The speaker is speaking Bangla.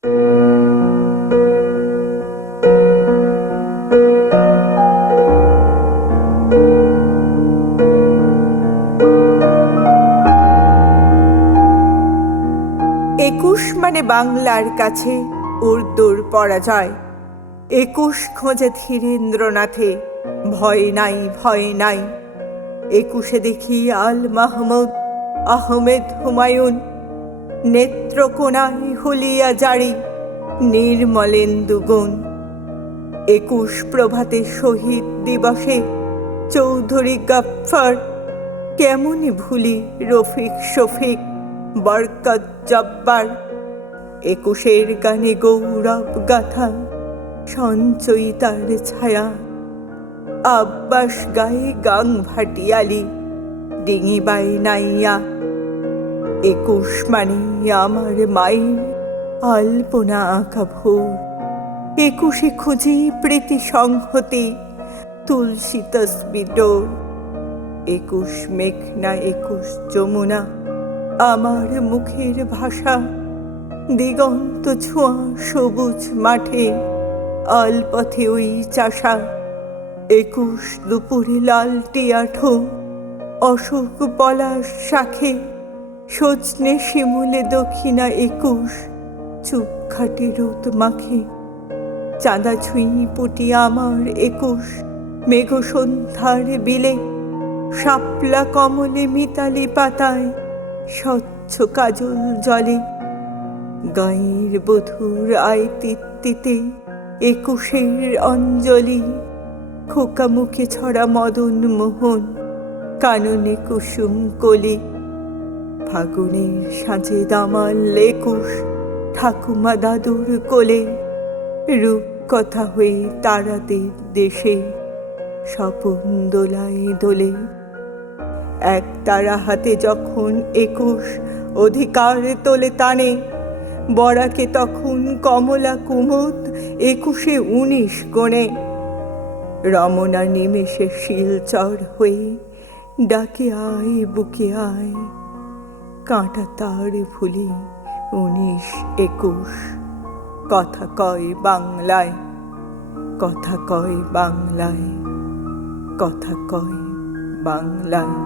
একুশ মানে বাংলার কাছে উর্দুর পরাজয়। 21 খোঁজে ধীরেন্দ্রনাথে, ভয় নাই ভয় নাই। 21 দেখি আল মাহমুদ, আহমেদ হুমায়ুন, নেত্রকোনায় হুলিয়া জারি, নির্মলেন্দু গুণ। 21 প্রভাতে শহীদ দিবসে চৌধুরী গফফর, কেমনই ভুলি রফিক শফিক, বরকত জব্বার। 21 গানে গৌরব গাথা সঞ্চয়িতার ছায়া, আব্বাস গায়ে গাং ভাটিয়ালি, ডিঙি বাই নাইয়া। 21 মানে আমার মায়ের আলপনা আঁকা ভোর। 21 খুঁজি প্রীতি সংহতি, তুলসী তসবি ডোর। 21 মেঘনা 21 যমুনা, আমার মুখের ভাষা। দিগন্ত ছোঁয়া সবুজ মাঠে, আলপথে ওই চাষা। 21 দুপুরে লাল টিয়াঠো, অশোক পলাশ শাখে, সজনে শিমুলে দক্ষিণা। 21 চুপ খাটে রোদ মাখে, চাঁদা ছুঁই পুটি আমার। 21 মেঘ সন্ধ্যার বিলে, শাপলা কমলে মিতালি পাতায়, স্বচ্ছ কাজল জলে। গাঁয়ের বধূর আইতিত্তিতে 21 অঞ্জলি, খোকা মুখে ছড়া মদন মোহন, কাননে কুসুম কলি। ফাগুনের সাঁঝে দামাল 21 ঠাকুমা দাদুর কোলে, রূপ কথা হয়ে তারাদের দেশে, স্বপন দোলায় দোলে। এক তারা হাতে যখন 21 অধিকার তোলে টানে, বরাকে তখন কমলা কুমুদ 21 19 গোণে। রমনা নিমেষে শিলচর হয়ে ডাকে আয় বুকে আয়, কাঁটা তার ভুলি 19 21। কথা কয় বাংলায়, কথা কয় বাংলায়, কথা কয় বাংলায়।